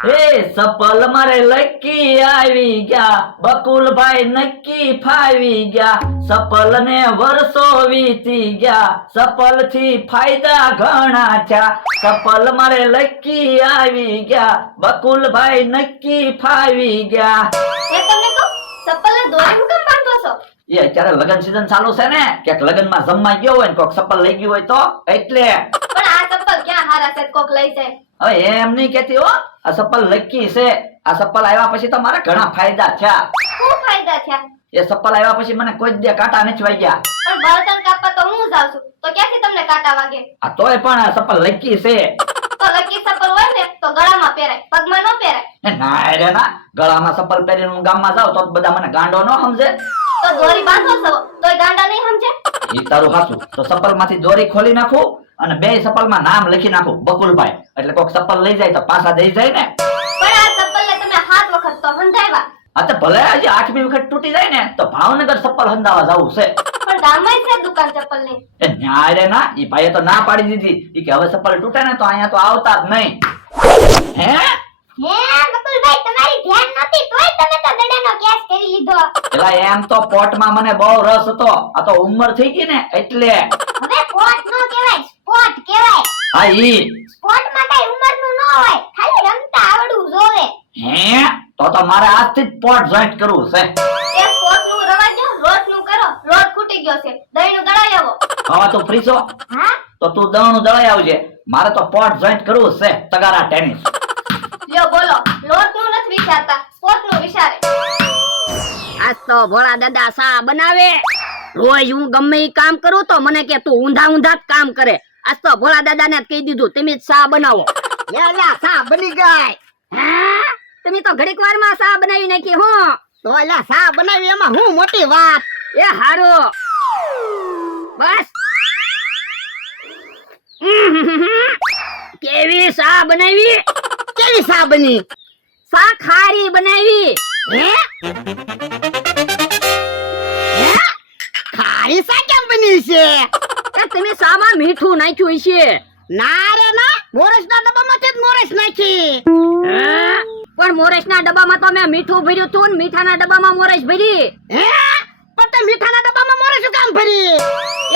એ supple મારે lucky આવી ગયા, બકુલભાઈ નક્કી ફાવી ગયા, સપલ ને વર્ષો વીતી ગયા, સપલ થી ફાયદા ઘણા થયા, સપલ મારે લકી આવી ગયા, બકુલભાઈ નક્કી ફાવી ગયા. એ તમને કહું સપલને દોરી હું કેમ બાંધો છો? એ અત્યારે લગન સીઝન ચાલુ છે ને, ક્યાંક લગન માં જમવા ગયો હોય ને કોક સપલ લઈ ગયું હોય તો એટલે. પણ આ સપલ ક્યાં હારા છે કોક લઈ જાય? હવે એમ નહીં કેતી હો, આ સપલ લકી છે. આ સપલ આવ્યા પછી તો મારા ઘણા ફાયદા થયા. શું ફાયદા થયા? એ સપલ આવ્યા પછી મને કોઈ દે કાંટા નથી વાગ્યા. પણ બળતણ કાપવા તો હું જાઉં છું, તો ક્યાંથી તમને કાંટા વાગે? આ તોય પણ આ સપલ લકી છે. તો લકી સપલ હોય ને તો ગળામાં પહેરાય, પગમાં ન પહેરાય. એ ના રે ના, ગળામાં સપલ પહેરીને હું ગામમાં જાઉં તો બધા મને ગાંડો ન સમજે. તો દોરી બાંધો છો તોય ગાંડા નહીં સમજે? ઈ તારું હાચું. તો સપલ માંથી દોરી ખોલી નાખું અને બે સપલ માં નામ લખી નાખું બકુલભાઈ, એટલે કોક સપલ લઈ જાય તો પાછા દઈ જાય ને. પણ આ સપલને તમે 7 વખત તો હંધાવ્યા. આ તો ભલે હજી 8મી વખત તૂટી જાય ને તો ભાવનગર સપલ હંધાવા જવું છે. પણ ગામમાં છે દુકાન ચપ્પલની. એ ન્યાય રે ના, ઈ ભાઈએ તો ના પાડી દીધી. ઈ કે હવે સપલ તૂટે ને તો અહીંયા તો આવતા જ નહીં. હે બકુલભાઈ તમારી ધ્યાન નહોતી તોય તમે તો દડાનો કેસ કરી લીધો. એલા એમ તો પોટમાં મને બહુ રસ હતો. આ તો ઉંમર થઈ ગઈ ને એટલે. હવે પોટ નો કહેવાય, સ્પોટ કહેવાય. હા ઈ. સ્પોર્ટમાં કઈ ઉંમરનું ન હોય, ખાલી રમતા આવડવું જોવે. હે તો મારે આજથી જ પોટ જોઈન્ટ કરવું છે. એ સ્પોર્ટનું રવા દો, લોટનું કરો. લોટ ખૂટી ગયો છે, દહીંનું દળાઈ આવો. હવે તું ફ્રી છો હા તો તું દળનું દળાઈ આવજે. મારે તો પોટ જોઈન્ટ કરવું છે, તગારા ટેનિસ. લ્યો બોલો, લોટનું નથી વિચારતા, સ્પોર્ટનું વિચારે. આજ તો ભોળા દાદા સા બનાવે. રોજ હું ગમે ઈ કામ કરું તો મને કે તું ઊંધા ઊંધા જ કામ કરે. આજ તો ભોળા દાદા ને કહી દીધું તમે જ સા બનાવો. એલા સા બની ગઈ. હા તમે તો ઘડીક વાર માં સા બનાવી નાખી. હું તો એલા સા બનાવી એમાં હું મોટી વાત. એ હારું બસ. કેવી સા બનાવી? કેવી સા બની? સા ખારી બનાવી. હે હે ખારી સા કેમ બની છે? એ તમે સામાં મીઠું નાખ્યું છે. ના રે ના, મોરસના ડબ્બામાંથી જ મોરસ નાખી. હે? પણ મોરસના ડબ્બામાં તો મેં મીઠું ભર્યું તું ને મીઠાના ડબ્બામાં મોરસ ભરી. હે પણ તે મીઠાના ડબ્બામાં મોરસ શું કામ ભરી?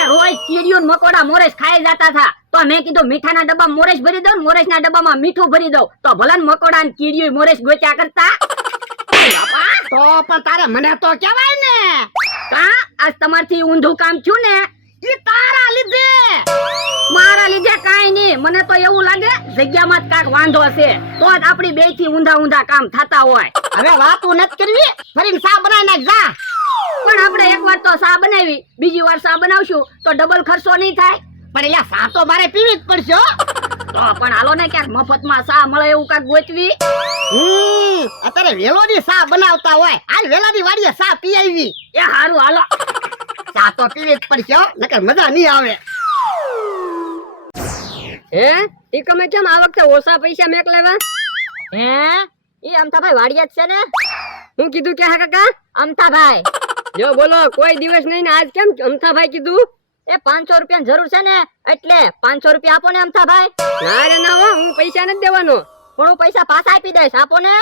એ રોજ કીડીઓ ને મકોડા મોરસ ખાઈ જતા હતા તો મેં કીધું મીઠાના ડબ્બામાં મોરસ ભરી દઉં ને મોરસના ડબ્બામાં મીઠું ભરી દઉં તો ભલે ને મકોડા ને કીડીઓ મોરસ ગોચ્યા કરતા. બાપા તો પણ તારે મને તો કહેવાય ને. કા આજ તમારથી ઊંધું કામ થયું ને? ઈ તારા લીધે. મારા લીધે કાઈ નહીં. મને તો એવું લાગે જગ્યામાં જ કાંઈક વાંધો છે તો જ આપણી બે થી ઊંધા ઊંધા કામ થતા હોય. હવે વાતું નથી કરવી, ફરીને સા બનાવી નાખ જા. પણ આપણે એકવાર તો સા બનાવી, બીજી વાર સા બનાવશું તો ડબલ ખર્ચો નહીં થાય. પણ એલા સા તો મારે પીવી જ પડશે હો. તો પણ હાલો ને ક્યાંક મફતમાં સા મળે એવું કાંઈક ગોતવી. અત્યારે વેલોની સા બનાવતા હોય, હાલ વેલાની વાડીએ સા પી આવી. એ હારું હાલો. સા તો પીવી જ પડશે હો, નકર મજા નહીં આવે. હે ઈ તમે કેમ આ વખતે ઓછા પૈસા મેક લેવા? હે ઈ અમથાભાઈ વાડિયા જ છે ને? હું કીધું કે હા કાકા? અમથાભાઈ. જો બોલો, કોઈ દિવસ નહીં ને આજ કેમ અમથાભાઈ કીધું? એ 500 રૂપિયાની જરૂર છે ને એટલે 500 રૂપિયા આપો ને અમથાભાઈ. ના રે ના હો, હું પૈસા નથી દેવાનો. પણ હું પૈસા પાછા આપી દઈશ, આપો ને.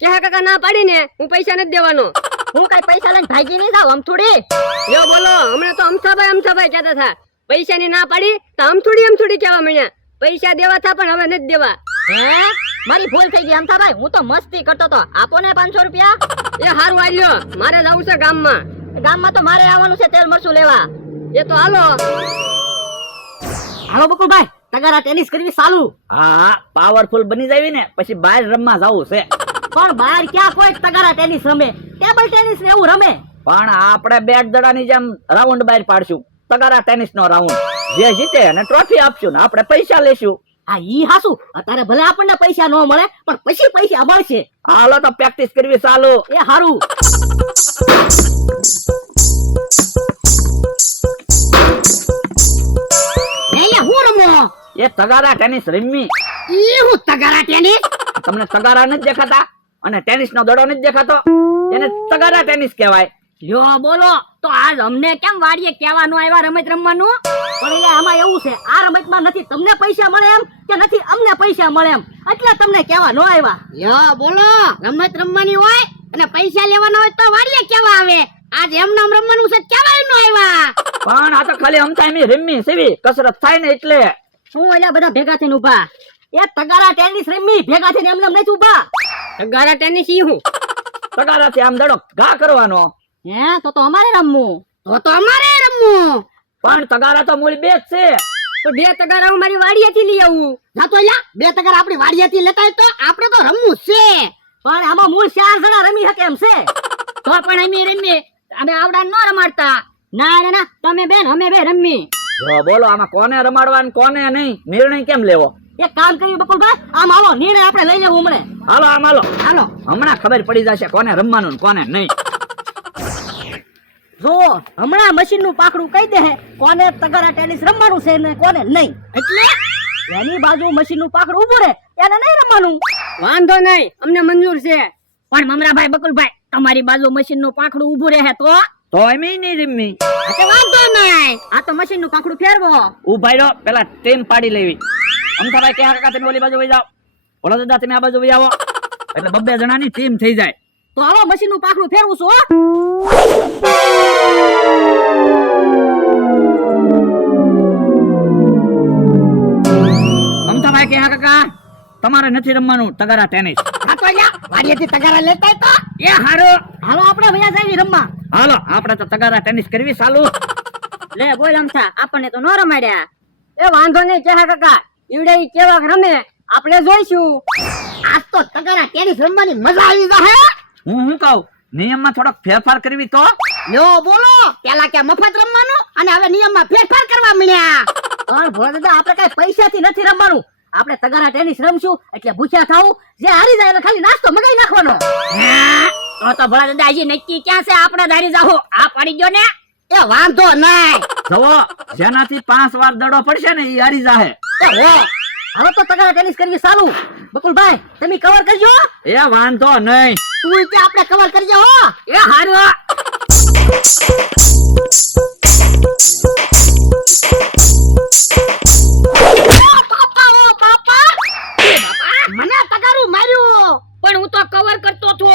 કે હા કાકા ના પાડી ને હું પૈસા નથી દેવાનો. હું કઈ પૈસા લઈને ભાગી નહીં જાવ અમથુડી. જો બોલો, હમણાં તો અમથાભાઈ કહેતા હતા. પૈસાની ના પાડી તો અમથુડી કહેવા માંડ્યા. પૈસા દેવા થા પણ હવે નથી દેવા. હે મારી ભૂલ થઈ ગઈ અમથાભાઈ, હું તો મસ્તી કરતો તો. આપો ને 500 રૂપિયા. એ હારું આલ્યો, મારે જવું છે ગામમાં. ગામમાં તો મારે આવવાનું છે તેલ મરચું લેવા. એ તો હાલો. હાલો બકુલભાઈ, તગારા ટેનિસ કરવી ચાલુ. હા પાવરફુલ બની જાવી ને પછી બહાર રમવા જવું છે. પણ બહાર ક્યાં કોઈ તગારા ટેનિસ રમે? ટેબલ ટેનિસ ને એવું રમે. પણ આપણે બેટ દડાની જેમ રાઉન્ડ બહાર પાડશું, તગારા ટેનિસ નો રાઉન્ડ. જે જીતે અને ટ્રોફી આપશું ને આપણે પૈસા લેશું. હા ઈ હાસુ, અત્યારે ભલે આપણને પૈસા ન મળે પણ પછી પૈસા મળશે. હાલો તો પ્રેક્ટિસ કરવી ચાલુ. એ હારું. હું રમો? એ તગારા ટેનિસ રમી. ઈ હું તગારા ટેનિસ? તમને તગારા નથી દેખાતા અને ટેનિસ નો દડો નથી દેખાતો? એને તગારા ટેનિસ કહેવાય. લ્યો બોલો તો આજ અમને કેમ વાડીએ કહેવાનું આવ્યા રમત રમવાનું? પણ એટલે આમાં એવું છે, આ રમતમાં નથી તમને પૈસા મળે એમ કે નથી અમને પૈસા મળે એમ, એટલે તમને કેવા ન આવ્યા. લ્યો બોલો, રમત રમવાની હોય અને પૈસા લેવાના હોય તો વાડીએ કેવા આવે? આજ એમ નામ રમવાનું છે કેવાય ન આવ્યા. પણ આ તો ખાલી અમથા એમ રમી સેવી કસરત થાય ને એટલે. શું એટલે બધા ભેગા થઈને ઉભા? એ તગારા ટેનિસ રમી ભેગા થઈને એમને નથી ઉભા. તગારા ટેનિસ ઈ હું? તગારાથી આમ દડો ઘા કરવાનો. હે તો અમારે રમવું. તો અમારે રમવું. પણ તગારા તો મૂળ બે જ છે. તો 2 તગારા હું મારી વાડીએથી લઈ આવું. ના તો લ્યા 2 તગારા આપણી વાડીએથી લેતા હોય તો આપણે તો રમવું જ છે. પણ આમાં મૂળ 4 જણા રમી શકે એમ છે. તો પણ અમે રમીએ, અમે આવડા ન રમાડતા. ના રે ના, તમે બેન અમે બે રમી. જો બોલો આમાં કોને રમાડવા ને કોને નહીં, નિર્ણય કેમ લેવો? એક કામ કરીએ બકુલભાઈ, આમ હાલો નિર્ણય આપણે લઈ લેવું હમણે. હાલો આમ હાલો. હાલો હમણાં ખબર પડી જશે કોને રમવાનું ને કોને નહીં. જો હમણાં મશીન નું પાકડું કહી દે કોને તગારા ટેનિસ રમવાનું છે ને કોને નહીં. એટલે એની બાજુ મશીન નું પાકડું ઉભું રહે એને નહીં રમવાનું. વાંધો નહીં, અમને મંજૂર છે. પણ મમરાભાઈ બકુલભાઈ તમારી બાજુ મશીન નું પાંખડું ઊભું રહે તો એમ નહીં રમી. વાંધો નહીં, આ તો મશીન નું પાકડું ફેરવો. ઉભા રહ્યો, પેલા ટીમ પાડી લેવી. અમથાભાઈ કે કાકા તમે ઓલી બાજુ વઈ જાઓ, ઓલા દાદા તમે આ બાજુ વઈ આવો, એટલે 2 જણાની ટીમ થઈ જાય. તો હાલો મશીન નું પાકડું ફેરવું છું. અમથાભાઈ કે કાકા તમારે નથી રમવાનું તગારા ટેનિસ. આ તો લ્યા વાડીએથી તગારા લેતા હોય તો એ હારો, હાલો આપણે ભૈયા જાય રમવા. હાલો આપણે તો તગારા ટેનિસ કરવી ચાલુ. લે બોલ અમથા, આપણને તો ન રમાડ્યા. એ વાંધો નહીં કેહા કાકા, ઈવડે ઈ કેવા રમે આપણે જોઈશું. આજ તો તગારા ટેનિસ રમવાની મજા આવી જશે. હું કહું નિયમમાં થોડોક ફેરફાર કરવી તો. લ્યો બોલો, પેલા કે મફત રમવાનું અને હવે નિયમમાં ફેરફાર કરવા મળ્યા. પણ ભોળા દાદા આપણે કઈ પૈસાથી નથી રમવાનું. આપણે તગારા ટેનિસ રમશું એટલે ભૂખ્યા થાવું, જે હારી જાય એને ખાલી નાસ્તો મગાઈ નાખવાનો. તો ભોળા દાદા હજી નક્કી ક્યાં છે? આપણે ધારી જાહો, આ પડી ગયો ને. એ વાંધો નહીં. જવો જેનાથી 5 વાર દડો પડશે ને ઈ હારી જાહે. હવે તો તગારા ટેનિસ કરવી ચાલુ. બકુલભાઈ તમે કવર કરજો. એ વાંધો નહીં, તું કે આપણે કવર કરજો હો. એ હારું. મને તગારું માર્યું. પણ હું તો કવર કરતો હતો.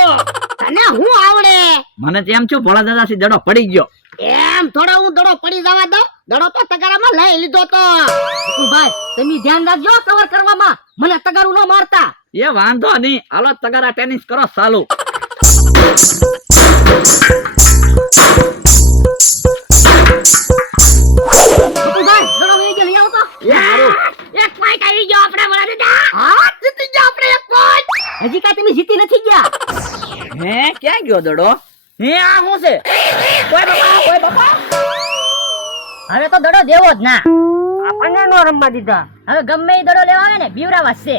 તને હું આવડે? મને તેમ છું ભોળા દાદા થી દડો પડી ગયો. એમ થોડો હું દડો પડી જવા દઉં? દડો તો તગારામાં લઈ લીધો તો. બકુલભાઈ તમે ધ્યાન રાખજો કવર કરવામાં, મને તગારું ન મારતા. એ વાંધો નહીં, હાલો તગારા ટેનિસ કરો ચાલુ. બકુલભાઈ દડો લઈ ગયો, લઈ આવો તો. એ હારું. એક પોઈન્ટ આવી ગયો આપણે ભોળા દાદા. હા જીતી ગયા આપણે એક પોઈન્ટ. હજી કાંઈ તમે જીતી નથી ગયા. હે ક્યાં ગયો દડો? હે આ શું છે? ઓય બાપા. હવે તો દડો દેવો જ ના, આપણને નો રમવા દીધા. હવે ગમે એ દડો લેવા આવે ને બીવરાવા છે.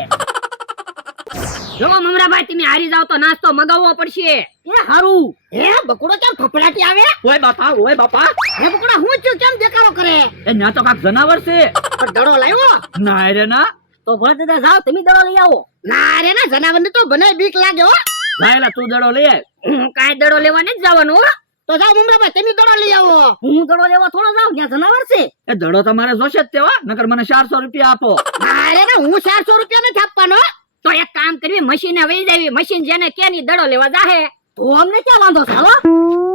જો મમરાભાઈ તમે હારી જાવ તો નાસ્તો મગાવવો પડશે. એ હારું. હે બકુડો કેમ ફફડાટી આવે? ઓય બાપા. હે બકુડા હું છું કેમ દેખાડો કરે? એ ન્યા તો કાક જનાવર છે. પણ દડો લાવ્યો? ના રે ના. તો ભોળા દાદા જાઓ તમે દડો લઈ આવો. ના રે ના, જનાવરને તો બને બીક લાગે હો. લાયલા તું દડો લઈ આવ. હું કાંઈ દડો લેવા નથી જવાનું હો. તો જાઓ મમરાભાઈ તમે દડો લઈ આવો. હું દડો લેવા થોડો જાઉં, ત્યાં જનાવર છે. એ દડો તમારે જોશે જ તેવા, નકર મને 400 રૂપિયા આપો. ના રે ના, હું 400 રૂપિયા નથી આપવાનો. તો એક કામ કરવી, મશીને વહી જાવી, મશીન જેને કે ની દડો લેવા જાહે. તો અમને ક્યાં વાંધો છે?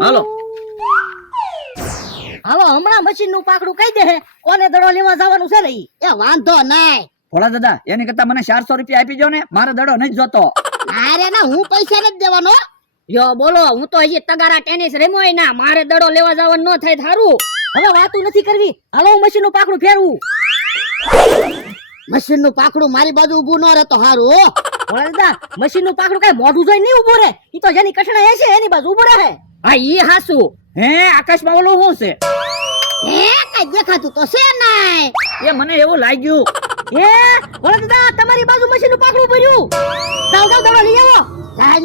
હાલો હાલો હમણાં મશીન નું પાકડું કહી દે કોને દડો લેવા જવાનું છે ને ઈ. એ વાંધો નહીં. ભોળા દાદા એની કરતા મને 400 રૂપિયા આપી દો ને, મારે દડો નથી જોતો. ના રે ના, હું પૈસા નથી દેવાનો. યો બોલો, હું તો હજી તગારા ટેનિસ રમ્યોય ના, મારે દડો લેવા જવાનું ન થાય થારું. હવે વાતું નથી કરવી, હાલો હું મશીન નું પાકડું ફેરવું. મશીન નું પાકડું મારી બાજુ ઊભું ન રહે તો હારું હો. ભોળા દાદા મશીન નું પાકડું કઈ મોઢું જોઈ નહીં ઊભું રહે, ઈ તો જેની કઠણાઈ હશે એની બાજુ ઊભું રહે. હા ઈ હાસુ. હે આકાશમાં ઓલું શું છે? હે કઈ દેખાતું તો છે નહીં. એ મને એવું લાગ્યું. હે ભોળા દાદા તમારી બાજુ મશીન નું પાકડું ભર્યું. જાવ જાવ દડો લઈ આવો.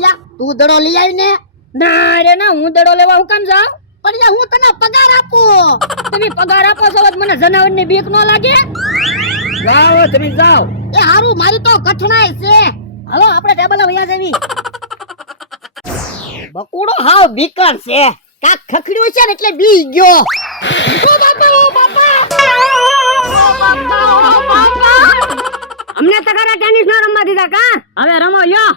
જા તું દડો લઈ આવી ને. ના રે ના, હું દડો લેવા હું કામ જાઉં? પણ યા હું તને પગાર આપું. તમે પગાર આપો છો તો મને જનાવરની બીક ન લાગે? જાઓ તમે જાઓ. એ હારું, મારી તો કઠણાઈ છે. હાલો આપણે ટેબલ વયા જવી. બકુડો હાવ બીકર છે, કાક ખખડ્યું છે ને એટલે બી ગયો. અમને તો ખરા ટેનિસ ન રમવા દીધા કા હવે રમો લ્યો